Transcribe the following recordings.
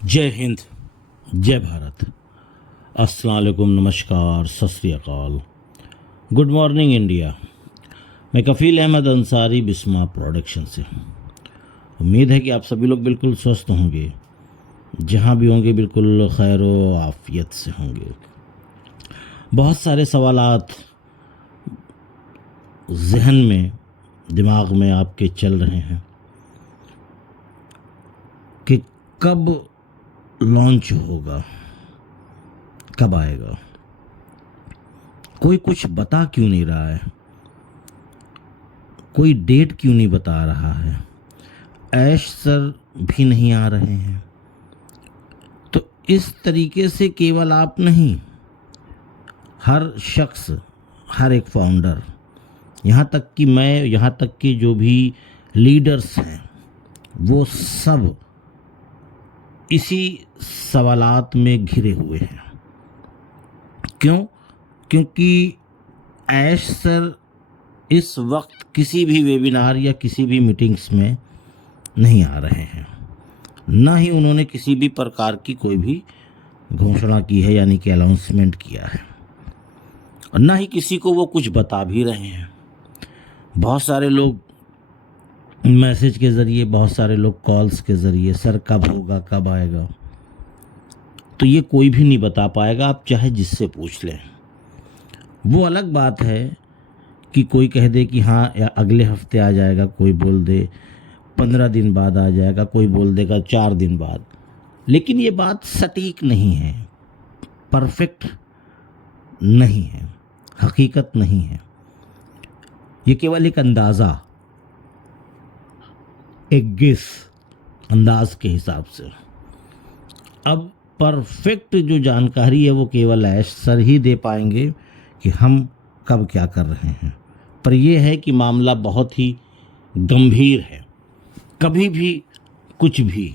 जय हिंद, जय भारत। अस्सलाम वालेकुम, नमस्कार, सत श्री अकाल, गुड मॉर्निंग इंडिया। मैं कफ़ील अहमद अंसारी, बिस्मा प्रोडक्शन से। उम्मीद है कि आप सभी लोग बिल्कुल स्वस्थ होंगे, जहाँ भी होंगे बिल्कुल खैर व आफियत से होंगे। बहुत सारे सवालात जहन में, दिमाग में आपके चल रहे हैं कि कब लॉन्च होगा, कब आएगा। कोई कुछ बता क्यों नहीं रहा है, कोई डेट क्यों नहीं बता रहा है। ऐश सर भी नहीं आ रहे हैं। तो इस तरीके से केवल आप नहीं, हर शख्स, हर एक फाउंडर, यहाँ तक कि मैं, यहाँ तक कि जो भी लीडर्स हैं, वो सब इसी सवालात में घिरे हुए हैं। क्यों? क्योंकि ऐश सर इस वक्त किसी भी वेबिनार या किसी भी मीटिंग्स में नहीं आ रहे हैं, ना ही उन्होंने किसी भी प्रकार की कोई भी घोषणा की है, यानी कि अनाउंसमेंट किया है, और ना ही किसी को वो कुछ बता भी रहे हैं। बहुत सारे लोग मैसेज के ज़रिए, बहुत सारे लोग कॉल्स के ज़रिए, सर कब होगा, कब आएगा, तो ये कोई भी नहीं बता पाएगा, आप चाहे जिससे पूछ लें। वो अलग बात है कि कोई कह दे कि हाँ या अगले हफ्ते आ जाएगा, कोई बोल दे 15 दिन बाद आ जाएगा, कोई बोल देगा 4 दिन बाद, लेकिन ये बात सटीक नहीं है, परफेक्ट नहीं है, हकीकत नहीं है। ये केवल एक अंदाज़ा, एक गेस, अंदाज के हिसाब से। अब परफेक्ट जो जानकारी है वो केवल ऐश सर ही दे पाएंगे कि हम कब क्या कर रहे हैं। पर यह है कि मामला बहुत ही गंभीर है, कभी भी कुछ भी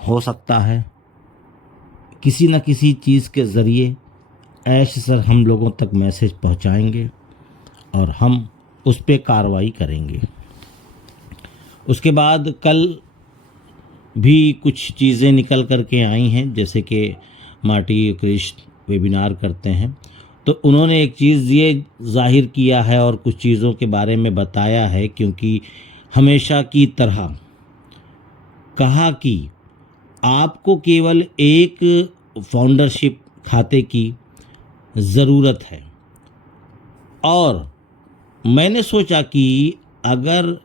हो सकता है। किसी न किसी चीज़ के ज़रिए ऐश सर हम लोगों तक मैसेज पहुंचाएंगे और हम उस पर कार्रवाई करेंगे। उसके बाद कल भी कुछ चीज़ें निकल कर के आई हैं, जैसे कि मार्टी क्रिस्ट वेबिनार करते हैं, तो उन्होंने एक चीज़ ये जाहिर किया है और कुछ चीज़ों के बारे में बताया है, क्योंकि हमेशा की तरह कहा कि आपको केवल एक फाउंडरशिप खाते की ज़रूरत है, और मैंने सोचा कि अगर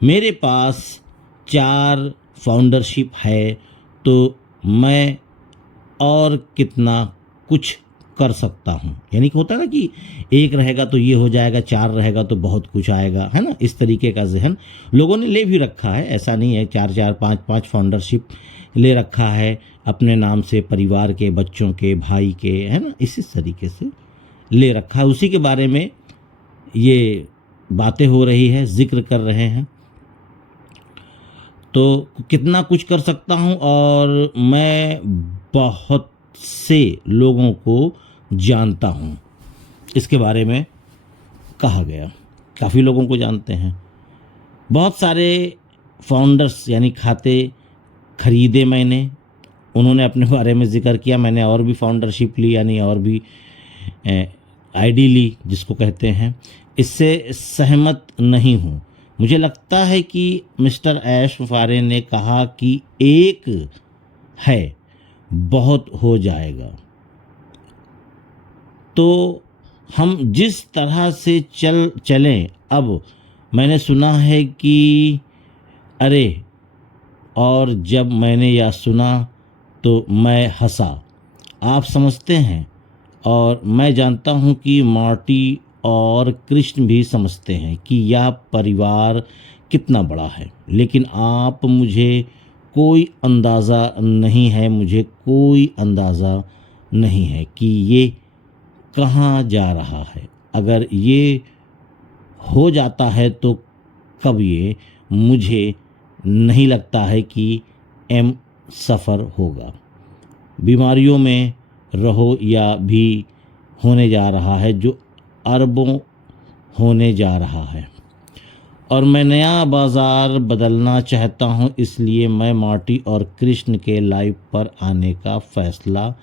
मेरे पास 4 फाउंडरशिप है तो मैं और कितना कुछ कर सकता हूँ। यानी कि होता है ना कि एक रहेगा तो ये हो जाएगा, 4 रहेगा तो बहुत कुछ आएगा, है ना। इस तरीके का जहन लोगों ने ले भी रखा है। ऐसा नहीं है, 4-4, 5-5 फाउंडरशिप ले रखा है अपने नाम से, परिवार के, बच्चों के, भाई के, है ना, इसी तरीके से ले रखा है। उसी के बारे में ये बातें हो रही है, जिक्र कर रहे हैं। तो कितना कुछ कर सकता हूँ, और मैं बहुत से लोगों को जानता हूँ, इसके बारे में कहा गया। काफ़ी लोगों को जानते हैं, बहुत सारे फाउंडर्स यानी खाते खरीदे मैंने, उन्होंने अपने बारे में ज़िक्र किया। मैंने और भी फाउंडरशिप ली, यानी और भी आईडी ली, जिसको कहते हैं। इससे सहमत नहीं हूँ। मुझे लगता है कि मिस्टर ऐश फारे ने कहा कि एक है, बहुत हो जाएगा। तो हम जिस तरह से चलें, अब मैंने सुना है कि अरे, और जब मैंने यह सुना तो मैं हंसा, आप समझते हैं, और मैं जानता हूँ कि मार्टी और कृष्ण भी समझते हैं कि यह परिवार कितना बड़ा है, लेकिन आप, मुझे कोई अंदाज़ा नहीं है, मुझे कोई अंदाज़ा नहीं है कि ये कहाँ जा रहा है। अगर ये हो जाता है तो कब, ये मुझे नहीं लगता है कि एम सफ़र होगा। बीमारियों में रहो या भी होने जा रहा है, जो अरबों होने जा रहा है। और मैं नया बाज़ार बदलना चाहता हूं, इसलिए मैं मार्टी और कृष्ण के लाइव पर आने का फ़ैसला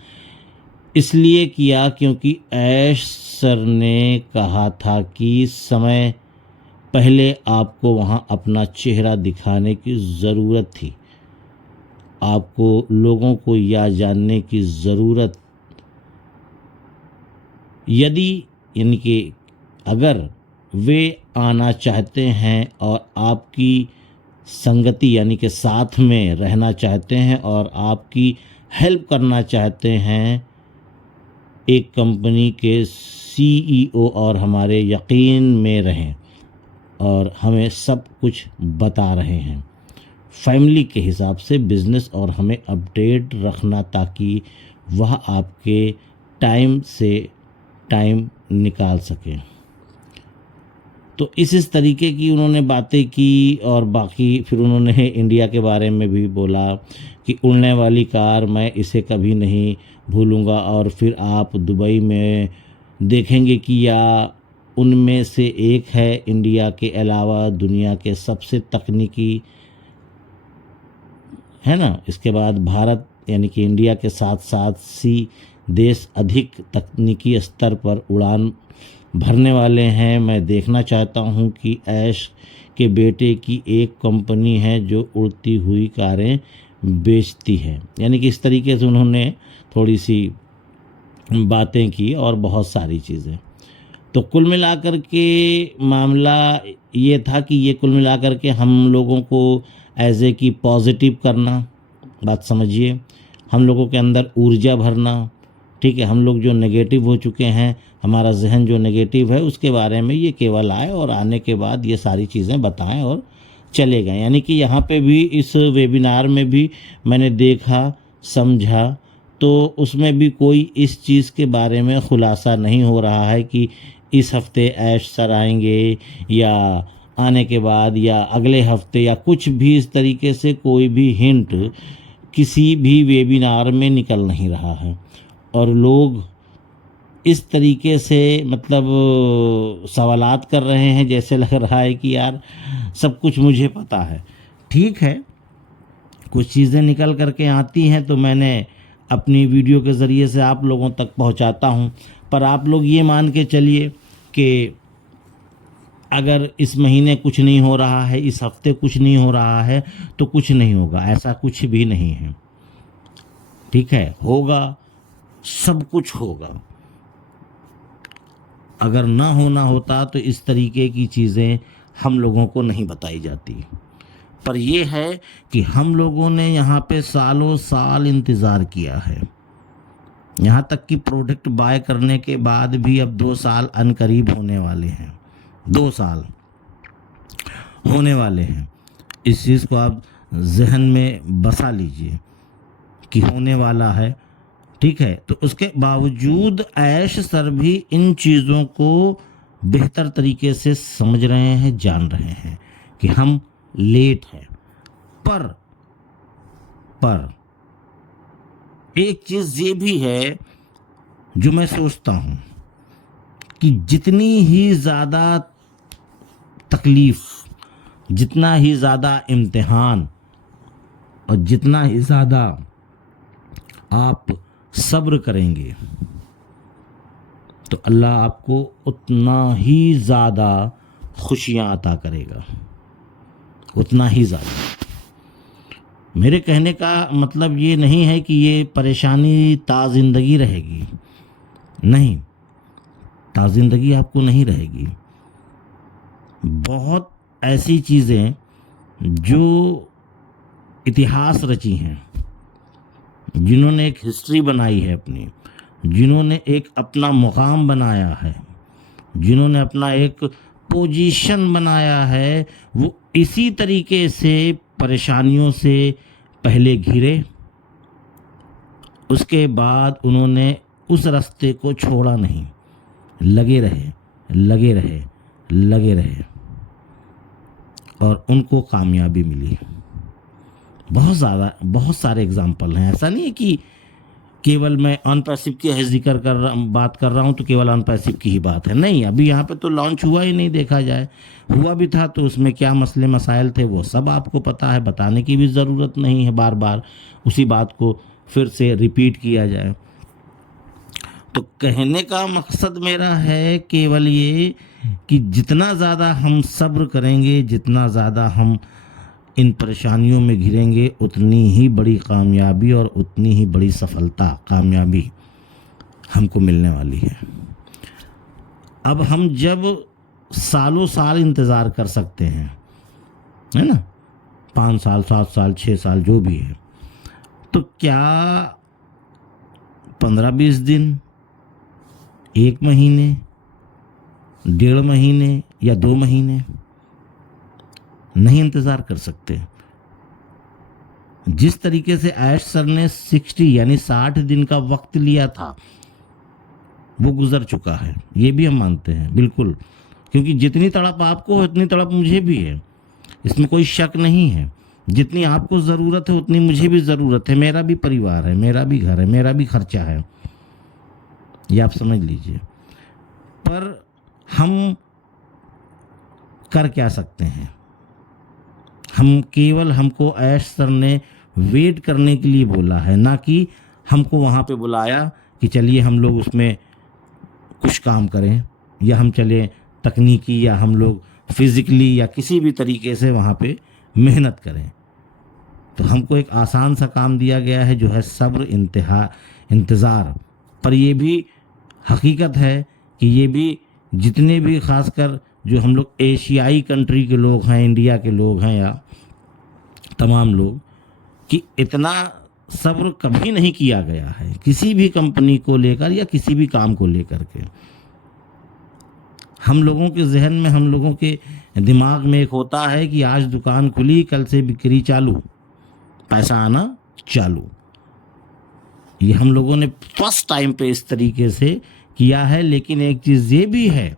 इसलिए किया क्योंकि ऐश सर ने कहा था कि समय पहले आपको वहां अपना चेहरा दिखाने की ज़रूरत थी। आपको लोगों को यह जानने की ज़रूरत, यदि यानी कि अगर वे आना चाहते हैं और आपकी संगति यानी कि साथ में रहना चाहते हैं और आपकी हेल्प करना चाहते हैं, एक कंपनी के सीईओ और हमारे यकीन में रहें और हमें सब कुछ बता रहे हैं फैमिली के हिसाब से बिज़नेस, और हमें अपडेट रखना ताकि वह आपके टाइम से टाइम निकाल सकें। तो इस तरीके की उन्होंने बातें की। और बाकी फिर उन्होंने इंडिया के बारे में भी बोला कि उड़ने वाली कार, मैं इसे कभी नहीं भूलूंगा, और फिर आप दुबई में देखेंगे कि या उनमें से एक है। इंडिया के अलावा दुनिया के सबसे तकनीकी, है ना। इसके बाद भारत यानी कि इंडिया के साथ साथ सी देश अधिक तकनीकी स्तर पर उड़ान भरने वाले हैं। मैं देखना चाहता हूं कि ऐश के बेटे की एक कंपनी है जो उड़ती हुई कारें बेचती है। यानी कि इस तरीके से उन्होंने थोड़ी सी बातें की और बहुत सारी चीज़ें। तो कुल मिलाकर के मामला ये था कि ये कुल मिलाकर के हम लोगों को एज ए की पॉजिटिव करना, बात समझिए, हम लोगों के अंदर ऊर्जा भरना। ठीक है, हम लोग जो नेगेटिव हो चुके हैं, हमारा जहन जो नेगेटिव है, उसके बारे में ये केवल आए और आने के बाद ये सारी चीज़ें बताएं और चले गए। यानी कि यहाँ पे भी इस वेबिनार में भी मैंने देखा, समझा, तो उसमें भी कोई इस चीज़ के बारे में खुलासा नहीं हो रहा है कि इस हफ्ते ऐश सर आएंगे या आने के बाद या अगले हफ्ते या कुछ भी। इस तरीके से कोई भी हिंट किसी भी वेबिनार में निकल नहीं रहा है। और लोग इस तरीके से मतलब सवालात कर रहे हैं जैसे लग रहा है कि यार सब कुछ मुझे पता है। ठीक है, कुछ चीज़ें निकल करके आती हैं तो मैंने अपनी वीडियो के ज़रिए से आप लोगों तक पहुंचाता हूं। पर आप लोग ये मान के चलिए कि अगर इस महीने कुछ नहीं हो रहा है, इस हफ्ते कुछ नहीं हो रहा है, तो कुछ नहीं होगा, ऐसा कुछ भी नहीं है। ठीक है, होगा, सब कुछ होगा। अगर ना होना होता तो इस तरीके की चीज़ें हम लोगों को नहीं बताई जाती। पर यह है कि हम लोगों ने यहाँ पे सालों साल इंतज़ार किया है। यहाँ तक कि प्रोडक्ट बाय करने के बाद भी अब 2 साल अनकरीब होने वाले हैं। 2 साल होने वाले हैं। इस चीज़ को आप जहन में बसा लीजिए कि होने वाला है। ठीक है, तो उसके बावजूद ऐश सर भी इन चीज़ों को बेहतर तरीके से समझ रहे हैं, जान रहे हैं कि हम लेट हैं। पर एक चीज़ ये भी है जो मैं सोचता हूँ कि जितनी ही ज़्यादा तकलीफ़, जितना ही ज़्यादा इम्तिहान और जितना ही ज़्यादा आप सब्र करेंगे तो अल्लाह आपको उतना ही ज़्यादा खुशियाँ अता करेगा, उतना ही ज़्यादा। मेरे कहने का मतलब ये नहीं है कि ये परेशानी ताज़िंदगी रहेगी, नहीं, ताज़िंदगी आपको नहीं रहेगी। बहुत ऐसी चीज़ें जो इतिहास रची हैं, जिन्होंने एक हिस्ट्री बनाई है अपनी, जिन्होंने एक अपना मुकाम बनाया है, जिन्होंने अपना एक पोजीशन बनाया है, वो इसी तरीके से परेशानियों से पहले घिरे, उसके बाद उन्होंने उस रास्ते को छोड़ा नहीं, लगे रहे, लगे रहे, लगे रहे और उनको कामयाबी मिली। बहुत सारे एग्जाम्पल हैं। ऐसा नहीं है कि केवल मैं अनपैसिव की जिक्र बात कर रहा हूँ तो केवल अनपैसिव की ही बात है, नहीं। अभी यहाँ पे तो लॉन्च हुआ ही नहीं, देखा जाए हुआ भी था तो उसमें क्या मसले मसाइल थे वो सब आपको पता है, बताने की भी ज़रूरत नहीं है बार बार उसी बात को फिर से रिपीट किया जाए। तो कहने का मकसद मेरा है केवल ये कि जितना ज़्यादा हम सब्र करेंगे, जितना ज़्यादा हम इन परेशानियों में घिरेंगे, उतनी ही बड़ी कामयाबी और उतनी ही बड़ी सफलता, कामयाबी हमको मिलने वाली है। अब हम जब सालों साल इंतज़ार कर सकते हैं, है ना, 5 साल 7 साल 6 साल जो भी है, तो क्या 15-20 दिन, 1 महीने, 1.5 महीने या 2 महीने नहीं इंतज़ार कर सकते? जिस तरीके से ऐश सर ने 60 यानी 60 दिन का वक्त लिया था वो गुजर चुका है, ये भी हम मानते हैं बिल्कुल, क्योंकि जितनी तड़प आपको है उतनी तड़प मुझे भी है, इसमें कोई शक नहीं है। जितनी आपको ज़रूरत है उतनी मुझे भी ज़रूरत है, मेरा भी परिवार है, मेरा भी घर है, मेरा भी खर्चा है, ये आप समझ लीजिए। पर हम कर क्या सकते हैं? हम केवल, हमको ऐश सर ने वेट करने के लिए बोला है, ना कि हमको वहाँ पे बुलाया कि चलिए हम लोग उसमें कुछ काम करें, या हम चलें तकनीकी, या हम लोग फिज़िकली या किसी भी तरीके से वहाँ पे मेहनत करें। तो हमको एक आसान सा काम दिया गया है जो है सब्र, इंतज़ार। पर ये भी हकीकत है कि ये भी जितने भी खासकर जो हम लोग एशियाई कंट्री के लोग हैं, इंडिया के लोग हैं, या तमाम लोग, कि इतना सब्र कभी नहीं किया गया है किसी भी कंपनी को लेकर या किसी भी काम को लेकर के। हम लोगों के जहन में, हम लोगों के दिमाग में एक होता है कि आज दुकान खुली, कल से बिक्री चालू, पैसा आना चालू। ये हम लोगों ने फर्स्ट टाइम पे इस तरीके से किया है। लेकिन एक चीज़ ये भी है,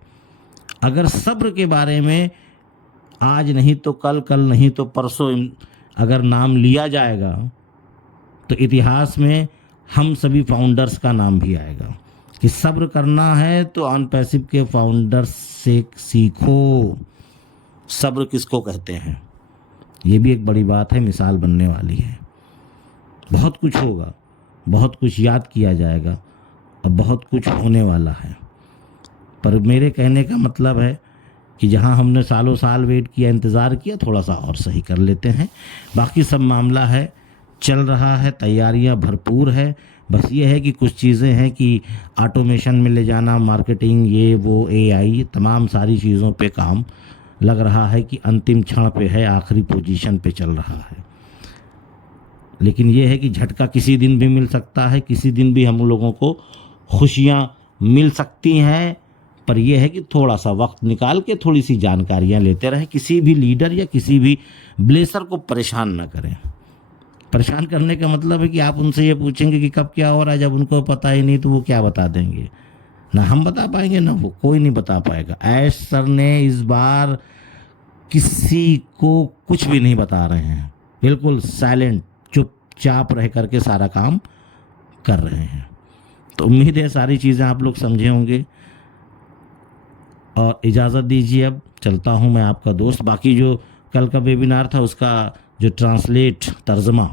अगर सब्र के बारे में आज नहीं तो कल, कल नहीं तो परसों अगर नाम लिया जाएगा तो इतिहास में हम सभी फाउंडर्स का नाम भी आएगा कि सब्र करना है तो अनपैसिव के फाउंडर्स से सीखो। सब्र किसको कहते हैं, ये भी एक बड़ी बात है, मिसाल बनने वाली है। बहुत कुछ होगा, बहुत कुछ याद किया जाएगा और बहुत कुछ होने वाला है। पर मेरे कहने का मतलब है कि जहां हमने सालों साल वेट किया, इंतज़ार किया, थोड़ा सा और सही कर लेते हैं। बाकी सब मामला है, चल रहा है, तैयारियां भरपूर है। बस ये है कि कुछ चीज़ें हैं कि ऑटोमेशन में ले जाना, मार्केटिंग, ये वो, AI, तमाम सारी चीज़ों पे काम लग रहा है कि अंतिम क्षण पे है, आखिरी पोजीशन पे चल रहा है। लेकिन ये है कि झटका किसी दिन भी मिल सकता है, किसी दिन भी हम लोगों को खुशियाँ मिल सकती हैं। पर यह है कि थोड़ा सा वक्त निकाल के थोड़ी सी जानकारियाँ लेते रहें। किसी भी लीडर या किसी भी ब्लेसर को परेशान ना करें। परेशान करने का मतलब है कि आप उनसे ये पूछेंगे कि कब क्या हो रहा है, जब उनको पता ही नहीं तो वो क्या बता देंगे। ना हम बता पाएंगे, ना वो, कोई नहीं बता पाएगा। ऐश सर ने इस बार किसी को कुछ भी नहीं बता रहे हैं, बिल्कुल साइलेंट, चुपचाप रह करके सारा काम कर रहे हैं। तो उम्मीद है सारी चीज़ें आप लोग समझे होंगे। और इजाज़त दीजिए, अब चलता हूँ मैं, आपका दोस्त। बाकी जो कल का वेबिनार था उसका जो ट्रांसलेट, तर्जमा,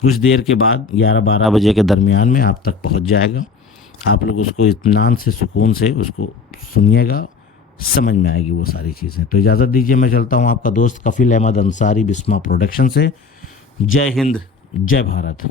कुछ देर के बाद 11-12 बजे के दरमियान में आप तक पहुँच जाएगा। आप लोग उसको इत्मीनान से, सुकून से उसको सुनिएगा, समझ में आएगी वो सारी चीज़ें। तो इजाज़त दीजिए, मैं चलता हूँ, आपका दोस्त कफील अहमद अंसारी, बिस्मा प्रोडक्शन से। जय हिंद, जय भारत।